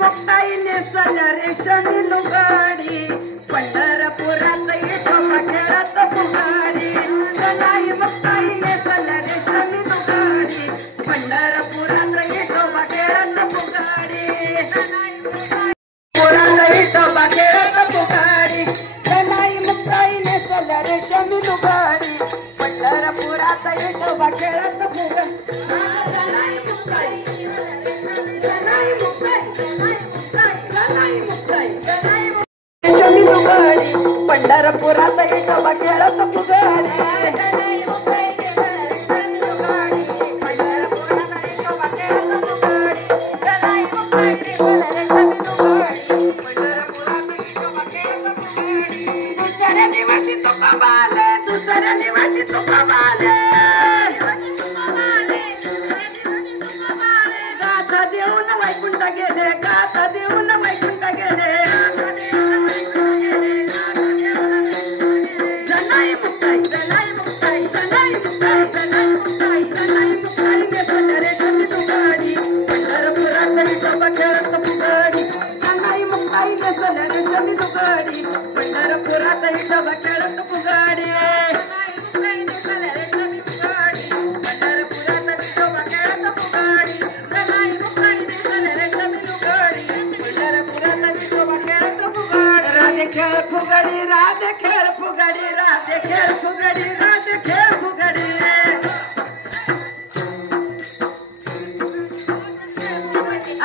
मुक्ताई नेसल्या रेशमी लुगडी पंढरपुरात विठोबा खेळत फुगाडी जनाई मुक्ताई नेसल्या रेशमी लुगडी पंढरपुरात विठोबा खेळत फुगाडी पुरात विठोबा खेळत फुगाडी जनाई मुक्ताई नेसल्या रेशमी लुगडी पंढरपुरात विठोबा खेळत फुगाडी पंढरपुरात विठोबा खेळत फुगाडी दुसऱ्या दिवशी तुका बाले दुसऱ्या दिवशी तुका बाले गाथा देऊन वैकुंठ गेले गाथा देऊन वैकुंठ गेले जनाई मुक्ताई जनाई मुक्ताई जनाई मुक्ताई जनाई मुक्ताई जनाई मुक्ताई नेसल्या रेशमी लुगडी पंढरपुरात विठोबा खेळत फुगाडी जनाई मुक्ताई नेसल्या रेशमी लुगडी पंढरपुरात विठोबा खेळत फुगाडी जनाई मुक्ताई नेसल्या रेशमी लुगडी पंढरपुरात विठोबा खेळत फुगाडी जनाई मुक्ताई नेसल्या रेशमी लुगडी पंढरपुरात विठोबा खेळत फुगाडी राधे खेळ फुगाडी राधे खेळ फुगाडी राधे खेळ फुगाडी राधे खेळ फुगाडी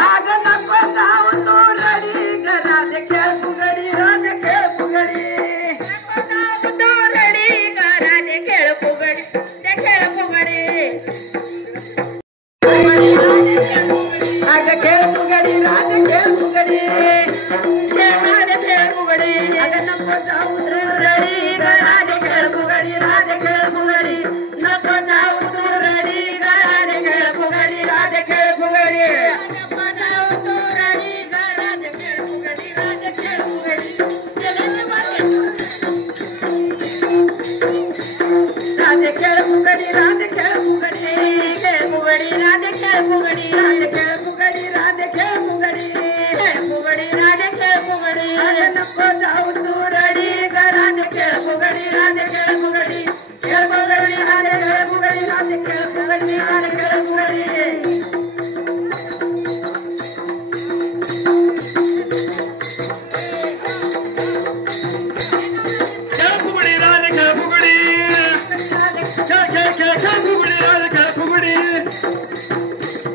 आग नको जाऊ तू रडी ग राधे खेळ फुगाडी राधे खेळ फुगाडी नको जाऊ तू रडी ग राधे खेळ फुगाडी ते खेळ फुगाडी आग खेळ फुगाडी राधे खेळ फुगाडी राधे खेळ फुगाडी आग नको जाऊ तू रडी ग राधे खेळ फुगाडी राधे खेळ फुगाडी नको जाऊ तू रडी ग राधे खेळ फुगाडी राधे खेळ फुगाडी नको जाऊ तू रडी ग राधे खेळ फुगाडी राधे खेळ फुगाडी राधे खेळ फुगाडी राधे खेळ फुगाडी खेळ फुगाडी राधे खेळ फुगाडी राधे खेळ फुगाडी राधे खेळ फुगाडी खेळ फुगाडी राधे खेळ फुगाडी आग नको जाऊ तू रडी ग राधे खेळ फुगाडी राधे खेळ फुगाडी खेळ फुगाडी राधे खेळ फुगाडी राधे खेळ फुगाडी राधे खेळ फुगाडी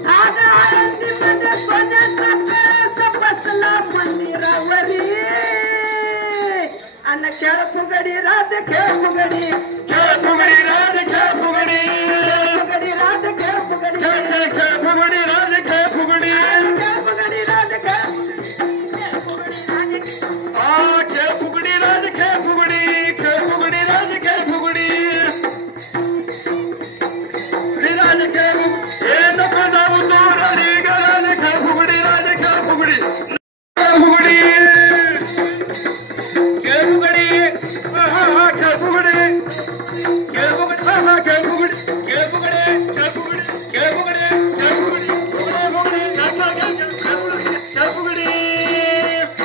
आज आळंदीमध्ये सोन्याचा बसला मंदिरावरी आणि खेळ फुगडी राधे खेळ फुगडी खेळ फुगडी राधे खेळ फुगडी फुगडी राधे खेळ फुगडी खेळ फुगडी राधे खेळ फुगडी खेळ फुगडी राधे खेळ फुगडी खेळ फुगडी राधे खेळ फुगडी खेळ फुगडी राधे खेळ फुगडी राधे खेळ हे नको जाऊ तू रडी ग राधे खेळ फुगडी राधे खेळ फुगडी फुगडी खेळ फुगडी खेळ फुगडी खेळ फुगडी खेळ फुगडी खेळ फुगडी खेळ फुगडी खेळ फुगडी खेळ फुगडी खेळ फुगडी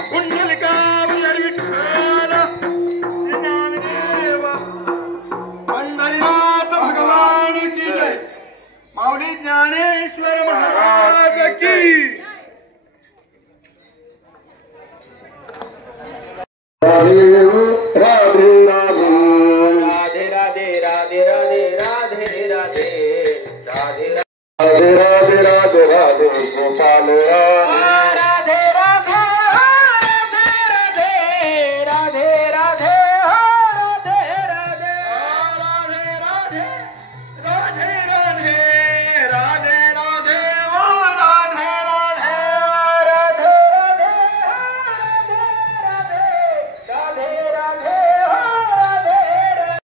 कुंडलिका विठ्ठल ज्ञानदेव पंढरीनाथ भगवान की जय माऊली ज्ञानेश्वर महाराज की राधे राधे राधे राधे राधे राधे राधे राधे राधे राधे राधे राधे राधे राधे गोपाल